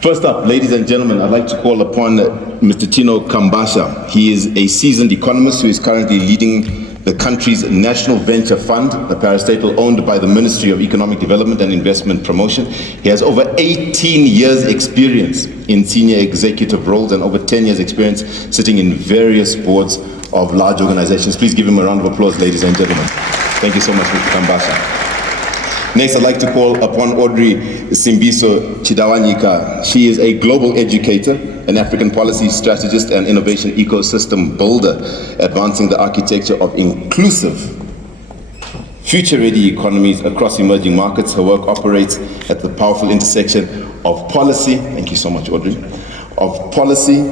First up, ladies and gentlemen, I'd like to call upon Mr. Tino Kambasha. He is a seasoned economist who is currently leading the country's National Venture Fund, the parastatal owned by the Ministry of Economic Development and Investment Promotion. He has over 18 years experience in senior executive roles and over 10 years experience sitting in various boards of large organizations. Please give him a round of applause, ladies and gentlemen. Thank you so much, Mr. Kambasha. Next, I'd like to call upon Audrey Simbiso Chidawanyika. She is a global educator, an African policy strategist and innovation ecosystem builder, advancing the architecture of inclusive, future-ready economies across emerging markets. Her work operates at the powerful intersection of policy, thank you so much, Audrey, of policy,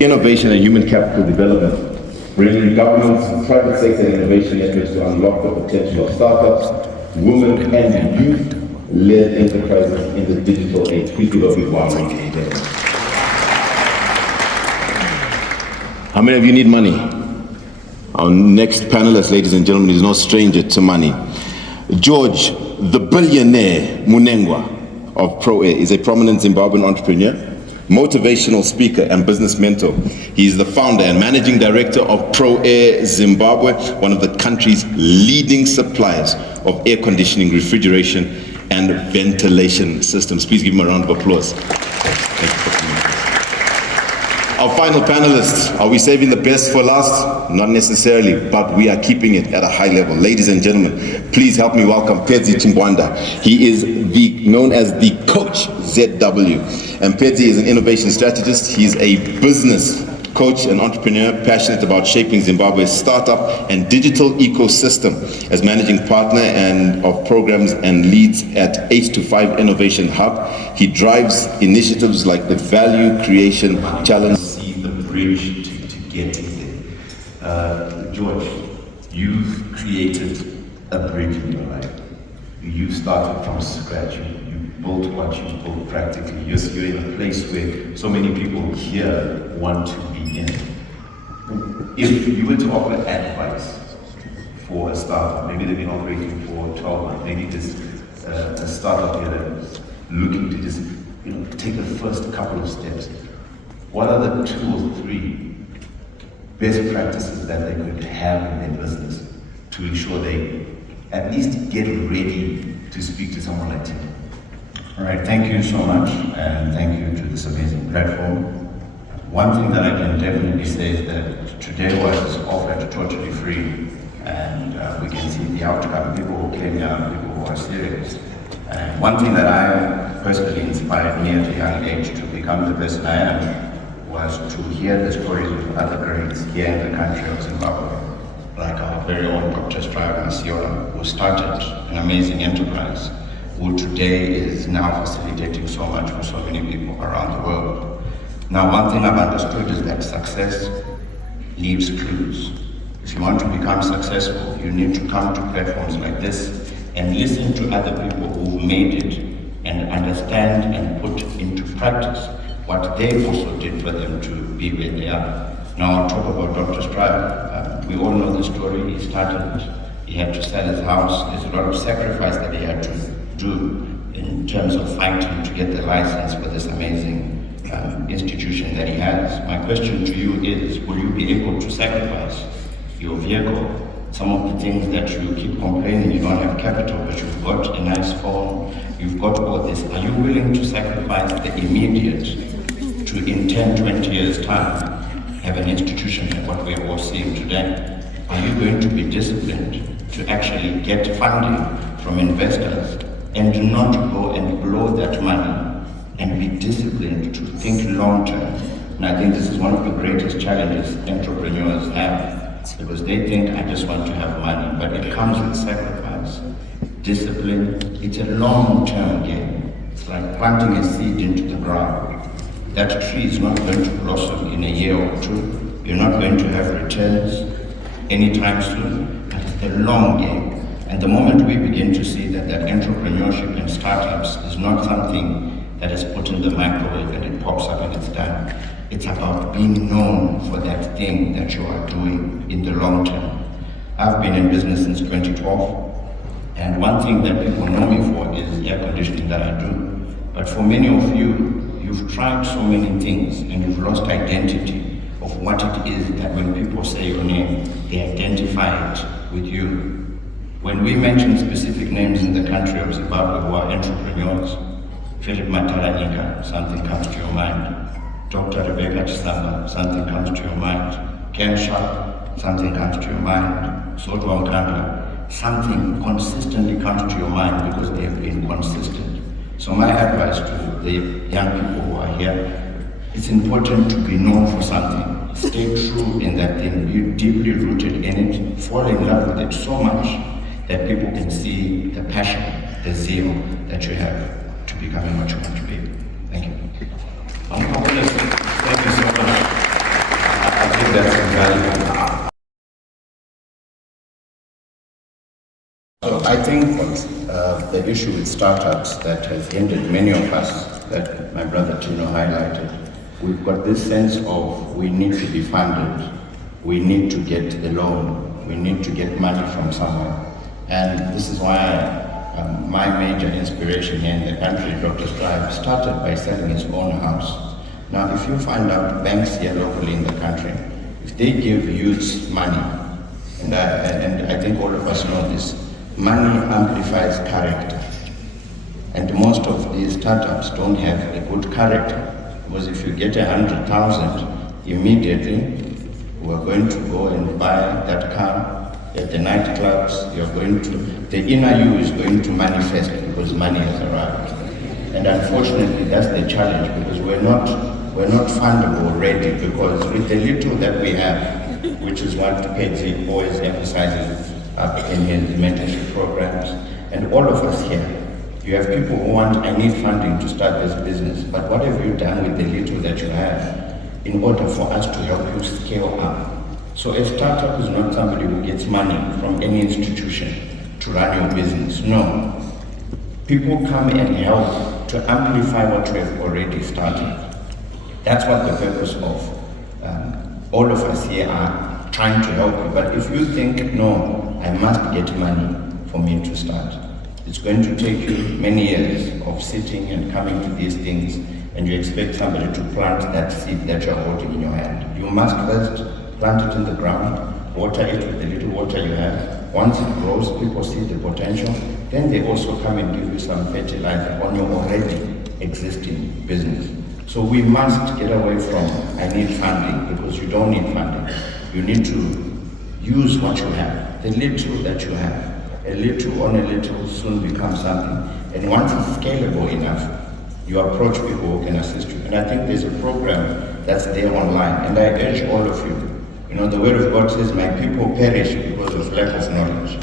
innovation and human capital development, bringing governments, private sector and innovation networks to unlock the potential of startups, women and youth-led enterprises in the digital age. Please give up your warm welcome. How many of you need money? Our next panelist, ladies and gentlemen, is no stranger to money. George, the billionaire Munengwa of ProAir, is a prominent Zimbabwean entrepreneur, motivational speaker and business mentor. He is the founder and managing director of ProAir Zimbabwe, one of the country's leading suppliers of air conditioning, refrigeration, and ventilation systems. Please give him a round of applause. Our final panelists, are we saving the best for last? Not necessarily, but we are keeping it at a high level. Ladies and gentlemen, please help me welcome Pedzi Chimbwanda. He is known as the Coach ZW. And Pedzi is an innovation strategist. He's a business coach and entrepreneur passionate about shaping Zimbabwe's startup and digital ecosystem as managing partner of programs and leads at 8-5 Innovation Hub. He drives initiatives like the Value Creation Challenge. See the bridge to get there. George, you've created a bridge in your life. You started from scratch. You built what you built practically. You're in a place where so many people here want to be in. If you were to offer advice for a startup, maybe they've been operating for 12 months, maybe there's a startup here that's looking to just take the first couple of steps, what are the 2 or 3 best practices that they could have in their business to ensure they at least get ready to speak to someone like Tim? All right, thank you so much, and thank you to this amazing platform. One thing that I can definitely say is that today was offered totally free, and we can see the outcome. People who came here, people who are serious. And one thing that I personally inspired me at a young age to become the person I am was to hear the stories of other greats here in the country of Zimbabwe, like our very own Dr. Strive Masiona, who started an amazing enterprise, who today is now facilitating so much for so many people around the world. Now, one thing I've understood is that success leaves clues. If you want to become successful, you need to come to platforms like this and listen to other people who've made it and understand and put into practice what they also did for them to be where they are. Now, I'll talk about Dr. Strive. We all know the story. He had to sell his house. There's a lot of sacrifice that he had to do in terms of fighting to get the license for this amazing institution that he has. My question to you is, will you be able to sacrifice your vehicle, some of the things that you keep complaining you don't have capital, but you've got a nice phone, you've got all this. Are you willing to sacrifice the immediate to in 10, 20 years time have an institution like what we are all seeing today? Are you going to be disciplined to actually get funding from investors and do not go and blow that money, and be disciplined to think long term? And I think this is one of the greatest challenges entrepreneurs have, because they think, I just want to have money, but it comes with sacrifice, discipline. It's a long term game. It's like planting a seed into the ground. That tree is not going to blossom in a year or 2. You're not going to have returns anytime soon, but it's the long game. And the moment we begin to see that entrepreneurship and startups is not something that is put in the microwave and it pops up and it's done. It's about being known for that thing that you are doing in the long term. I've been in business since 2012, and one thing that people know me for is air conditioning that I do. But for many of you, you You've tried so many things and you've lost identity of what it is that when people say your name, they identify it with you. When we mention specific names in the country of Zimbabwe who are entrepreneurs, Philip Matala Inga, something comes to your mind. Dr. Rebecca Chisamba, something comes to your mind. Ken Sharp, something comes to your mind. Sotwa Nkandla, something consistently comes to your mind because they have been consistent. So my advice to the young people who are here, it's important to be known for something. Stay true in that thing, be deeply rooted in it, fall in love with it so much that people can see the passion, the zeal that you have to becoming what you want to be. Thank you. Thank you so much. I think that's invaluable. So I think the issue with startups that has hindered many of us, that my brother Tino highlighted, we've got this sense of we need to be funded, we need to get the loan, we need to get money from somewhere. And this is why my major inspiration here in the country, Dr. Strive, started by selling his own house. Now, if you find out banks here locally in the country, if they give youths money, and I think all of us know this, money amplifies character. And most of these startups don't have a good character, because if you get 100,000, immediately we are going to go and buy that car. At the nightclubs, you're going to, the inner you is going to manifest because money has arrived. And unfortunately, that's the challenge, because we're not fundable already, because with the little that we have, which is what Pedzi always emphasizes in his mentorship programs, and all of us here, you have people who want, I need funding to start this business, but what have you done with the little that you have in order for us to help you scale up? So a startup is not somebody who gets money from any institution to run your business. No. People come and help to amplify what you have already started. That's what the purpose of all of us here are trying to help you. But if you think, no, I must get money for me to start, it's going to take you many years of sitting and coming to these things, and you expect somebody to plant that seed that you're holding in your hand. You must first plant it in the ground, water it with the little water you have. Once it grows, people see the potential, then they also come and give you some fertilizer on your already existing business. So we must get away from, I need funding, because you don't need funding. You need to use what you have, the little that you have. A little on a little soon becomes something. And once it's scalable enough, you approach people who can assist you. And I think there's a program that's there online, and I urge all of you. You know, the word of God says, my people perish because of lack of knowledge.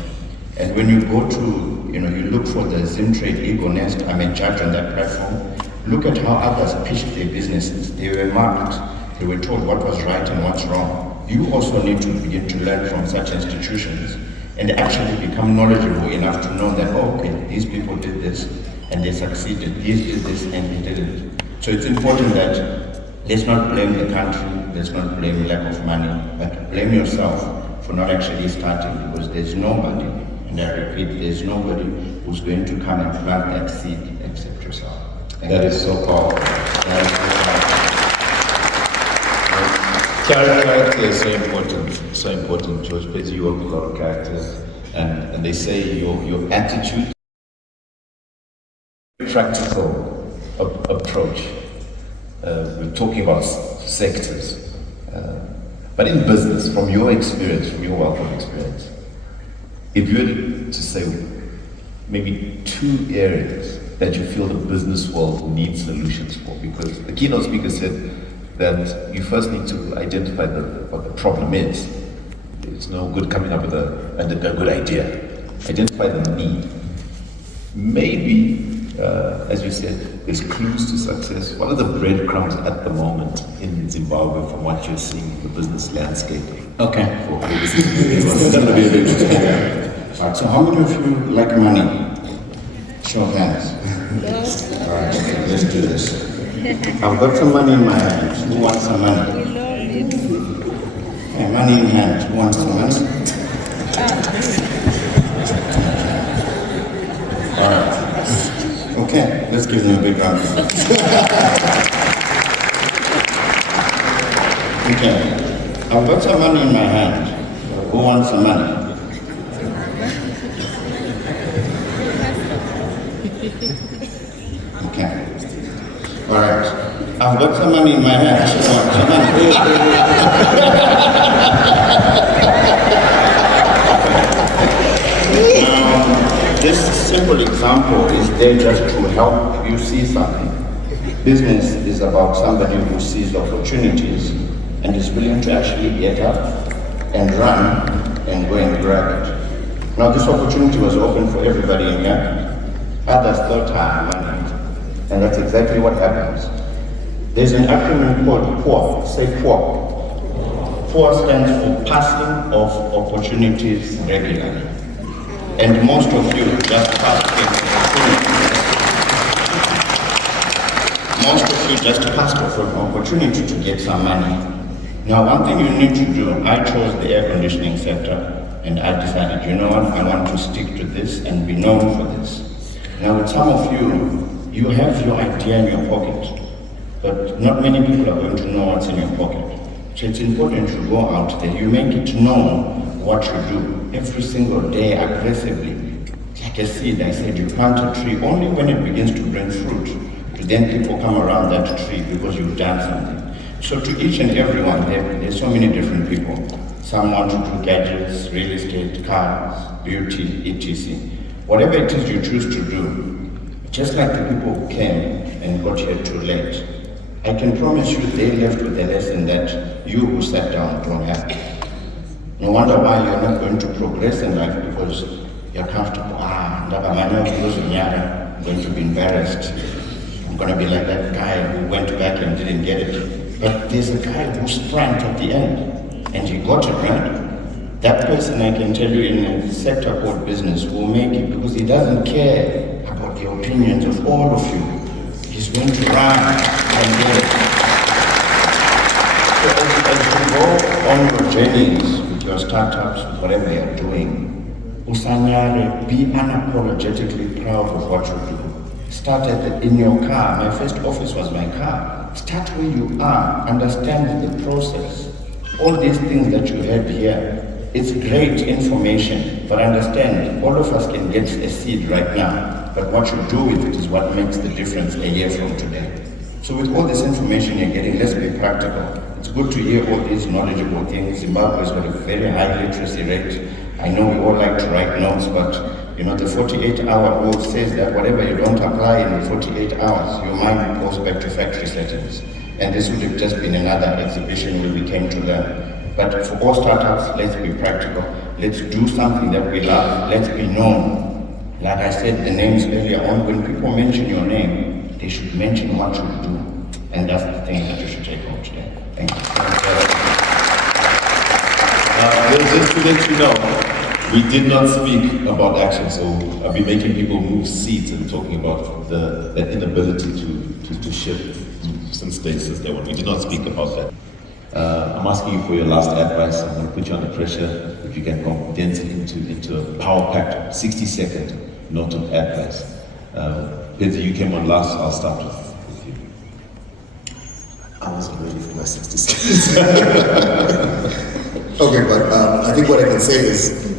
And when you go to, you look for the Zimtrade Econet, I'm a judge on that platform, look at how others pitched their businesses. They were marked, they were told what was right and what's wrong. You also need to begin to learn from such institutions and actually become knowledgeable enough to know that, oh, okay, these people did this and they succeeded, these did this and they didn't. So it's important that let's not blame the country, let's not blame lack of money, but blame yourself for not actually starting, because there's nobody, and I repeat, there's nobody who's going to come and plant that seed except yourself. That is so powerful. Character is so important, George, because you work with a lot of characters, and they say your attitude, practical approach. We're talking about sectors, but in business, from your experience, from your wealth of experience, if you were to say maybe 2 areas that you feel the business world needs solutions for, because the keynote speaker said that you first need to identify what the problem is. It's no good coming up with a good idea. Identify the need. Maybe, as you said, there's clues to success. What are the breadcrumbs at the moment in Zimbabwe from what you're seeing in the business landscape? Okay. It's going to be a bit interesting. Alright, so how many of you like money? Show of hands. Alright, okay, let's do this. I've got some money in my hand. Who wants some money? Okay, money in hand. Who wants some money? Alright. Okay, let's give them a big round of applause. Okay, I've got some money in my hand. Who wants some money? Okay. All right. I've got some money in my hand. Who wants some money? This simple example is there just to help you see something. Business is about somebody who sees opportunities and is willing to actually get up and run and go and grab it. Now this opportunity was open for everybody in here. Others thought, money. And that's exactly what happens. There's an acronym called POR. Say POR. POR stands for Passing of Opportunities Regularly. And most of you just passed for an opportunity to get some money. Now, one thing you need to do, I chose the air conditioning sector, and I decided, you know what, I want to stick to this and be known for this. Now, with some of you, you have your idea in your pocket, but not many people are going to know what's in your pocket. So it's important to go out there, you make it known what you do every single day aggressively. Like a seed, I said, you plant a tree only when it begins to bring fruit. Then people come around that tree because you've done something. So to each and every one, there's so many different people. Some want to do gadgets, real estate, cars, beauty, etc. Whatever it is you choose to do, just like the people who came and got here too late, I can promise you they left with a lesson that you who sat down don't have. No wonder why you're not going to progress in life, because you're comfortable. I'm going to be embarrassed. I'm going to be like that guy who went back and didn't get it. But there's a guy who sprang at the end and he got it right. That person, I can tell you, in a sector called business will make it because he doesn't care about the opinions of all of you. He's going to run and get it. So as you go on your journeys, your startups, whatever you're doing, Usanyare, be unapologetically proud of what you do. Start in your car. My first office was my car. Start where you are. Understand the process. All these things that you have here, it's great information, but understand, all of us can get a seed right now, but what you do with it is what makes the difference a year from today. So with all this information you're getting, let's be practical. It's good to hear all these knowledgeable things. Zimbabwe's got a very high literacy rate. I know we all like to write notes, but you know the 48-hour rule says that whatever you don't apply in 48 hours, your mind goes back to factory settings. And this would have just been another exhibition where we came to learn. But for all startups, let's be practical. Let's do something that we love. Let's be known. Like I said, the names earlier on, when people mention your name, they should mention what you do. And that's the thing that you should take home today. Thank you. Just to let you know, we did not speak about action, so I'll be making people move seats and talking about that inability to shift some spaces there. We did not speak about that. I'm asking you for your last advice. I'm going to put you under pressure. If you can condense it into a power-packed 60-second note of advice. Peter, you came on last. I'll start with you. I wasn't ready for my 60 seconds. Okay, but I think what I can say is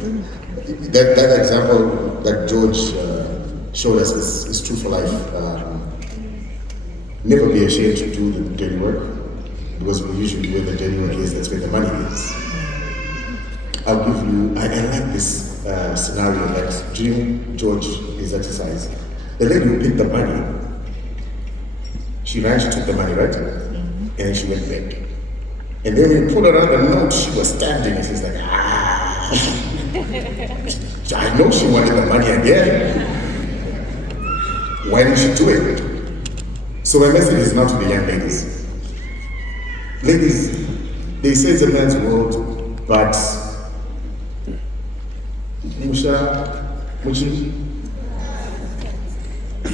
that example that George showed us is true for life. Never be ashamed to do the dirty work, because we usually where the dirty work is, that's where the money is. I'll give you, I like this scenario that during George's exercise, the lady who picked the money, she ran, she took the money, right? And then she went back. And then when you pulled her on the note, she was standing and she's like, I know she wanted the money again. Why didn't she do it? So my message is now to the young ladies. Ladies, they say it's a man's world, but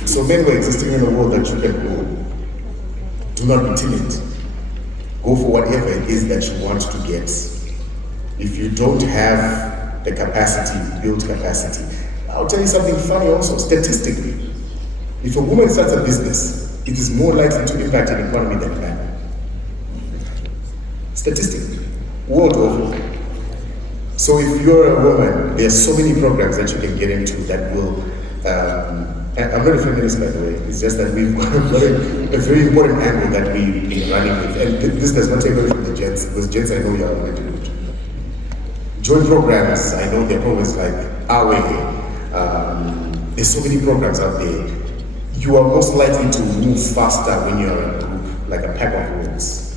so men were existing in a world that you can go. Do not be timid. Go for whatever it is that you want to get. If you don't have the capacity, build capacity. I'll tell you something funny also, statistically. If a woman starts a business, it is more likely to impact an economy than a man. Statistic, world over. So if you're a woman, there's so many programs that you can get into that will, and I'm not a feminist by the way, it's just that we've got a very important angle that we've been running with. And this does not take away from the gents, because gents I know you are already good. Joint programs, I know there are programs like Our Way. There's so many programs out there. You are most likely to move faster when you're in a group, like a pack of wolves.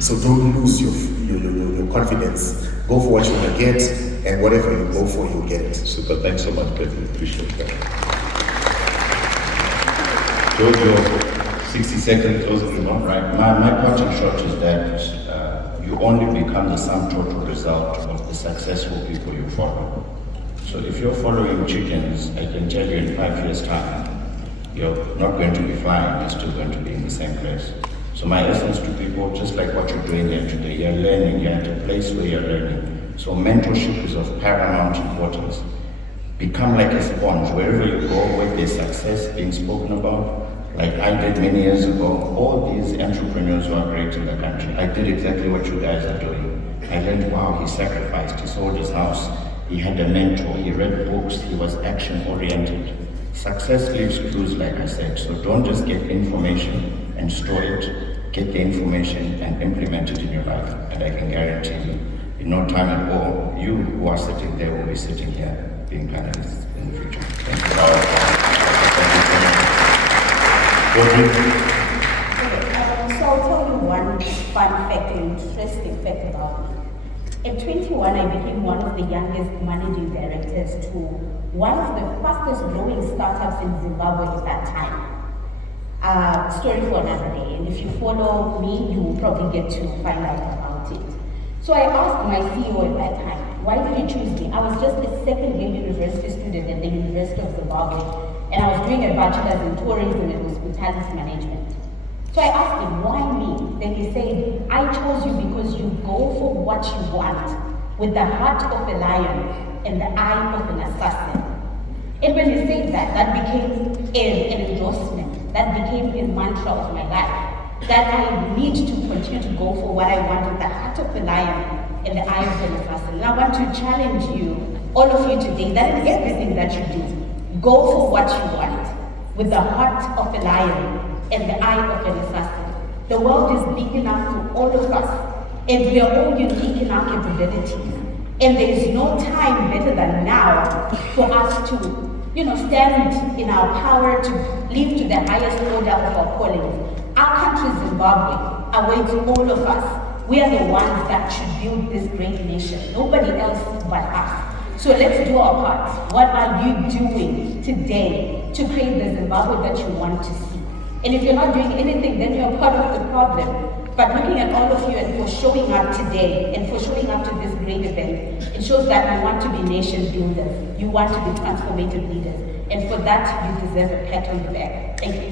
So don't lose your confidence. Go for what you want to get, and whatever you go for, you'll get it. Super, thanks so much, Peter. Appreciate that. Jojo, 60 seconds, closing remark. Right. My point in short is that you only become the sum total result of the successful people you follow. So if you're following chickens, I can tell you in 5 years' time, you're not going to be flying, you're still going to be in the same place. So my essence to people, just like what you're doing here today, you're learning, you're at a place where you're learning. So mentorship is of paramount importance. Become like a sponge. Wherever you go, where there's success being spoken about, like I did many years ago, all these entrepreneurs who are great in the country, I did exactly what you guys are doing. I learned, wow, he sacrificed, he sold his house, he had a mentor, he read books, he was action-oriented. Success leaves clues, like I said, so don't just get information and store it, get the information and implement it in your life. And I can guarantee you, in no time at all, you who are sitting there will be sitting here being panelists in the future. Thank you. So I'll tell you one fun fact, an interesting fact about me. At 21, I became one of the youngest managing directors to one of the fastest growing startups in Zimbabwe at that time. Story for another day, and if you follow me, you will probably get to find out about it. So I asked my CEO at that time, why did you choose me? I was just a second-year university student at the University of Zimbabwe, and I was doing a bachelor's in tourism and hospitality management. So I asked him, why me? Then he said, I chose you because you go for what you want, with the heart of a lion and the eye of an assassin. And when he said that, that became an endorsement. That became a mantra of my life, that I need to continue to go for what I want with the heart of a lion and the eye of an assassin. And I want to challenge you, all of you today, that in everything that you do, go for what you want with the heart of a lion and the eye of an assassin. The world is big enough for all of us, and we are all unique in our capabilities. And there is no time better than now for us to stand in our power to live to the highest order of our callings. Our country, Zimbabwe, awaits all of us. We are the ones that should build this great nation, nobody else but us. So let's do our part. What are you doing today to create the Zimbabwe that you want to see? And if you're not doing anything, then you're part of the problem. But looking at all of you and for showing up today and for showing up to this great event, it shows that you want to be nation builders. You want to be transformative leaders. And for that, you deserve a pat on the back. Thank you.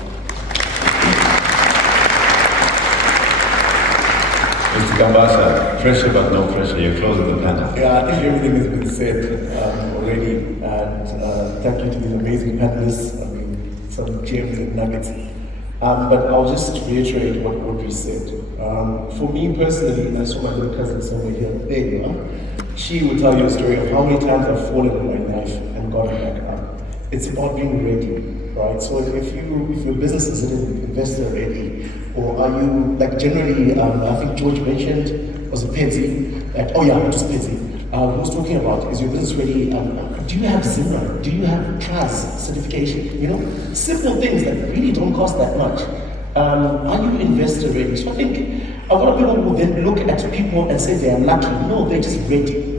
Mr. Kambasa, pressure but no pressure. You're closing the panel. Yeah, I think everything has been said already. And thank you to these amazing panelists. I mean, some gems and nuggets. But I'll just reiterate what Audrey said. For me personally, and I saw my little cousin somewhere here, there you are, she will tell you a story of how many times I've fallen in my life and gotten back up. It's about being ready, right? So if your business isn't investor ready, or are you, like generally, I think George mentioned, was it Petsy? Like, oh yeah, just Petsy. Who's talking about, is your business ready? Do you have Zimmer? Do you have TRAS certification? You know, simple things that really don't cost that much. Are you investor ready? So I think a lot of people will then look at people and say they are lucky. No, they're just ready.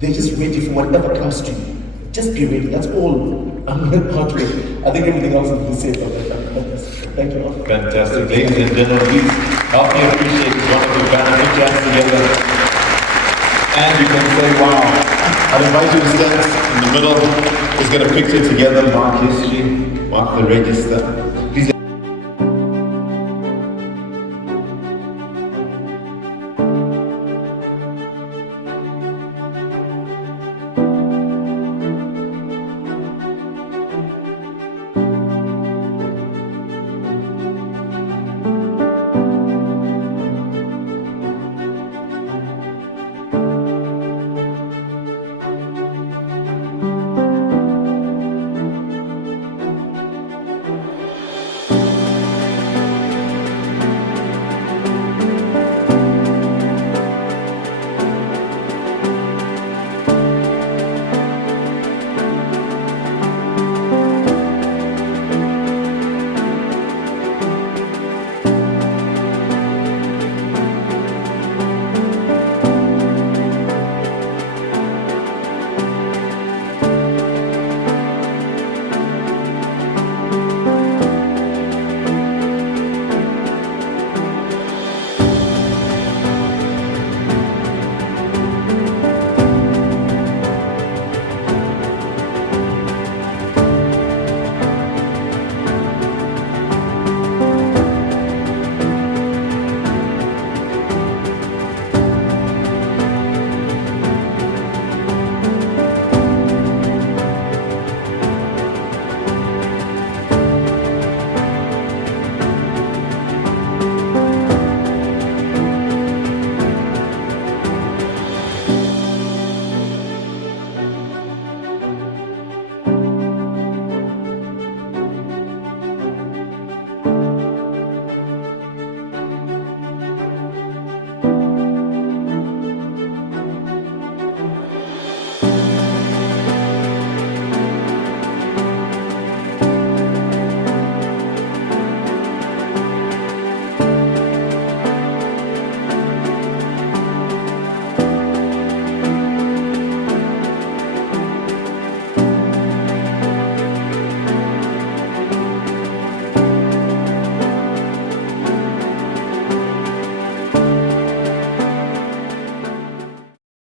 They're just ready for whatever comes to you. Just be ready. That's all I'm about with. I think everything else has been said about that. Thank you all. Fantastic. Ladies and gentlemen, please help me appreciate one of the panel hands together. And you can say, wow. I'll invite you to stand in the middle. Let's get a picture together, mark history, mark the register.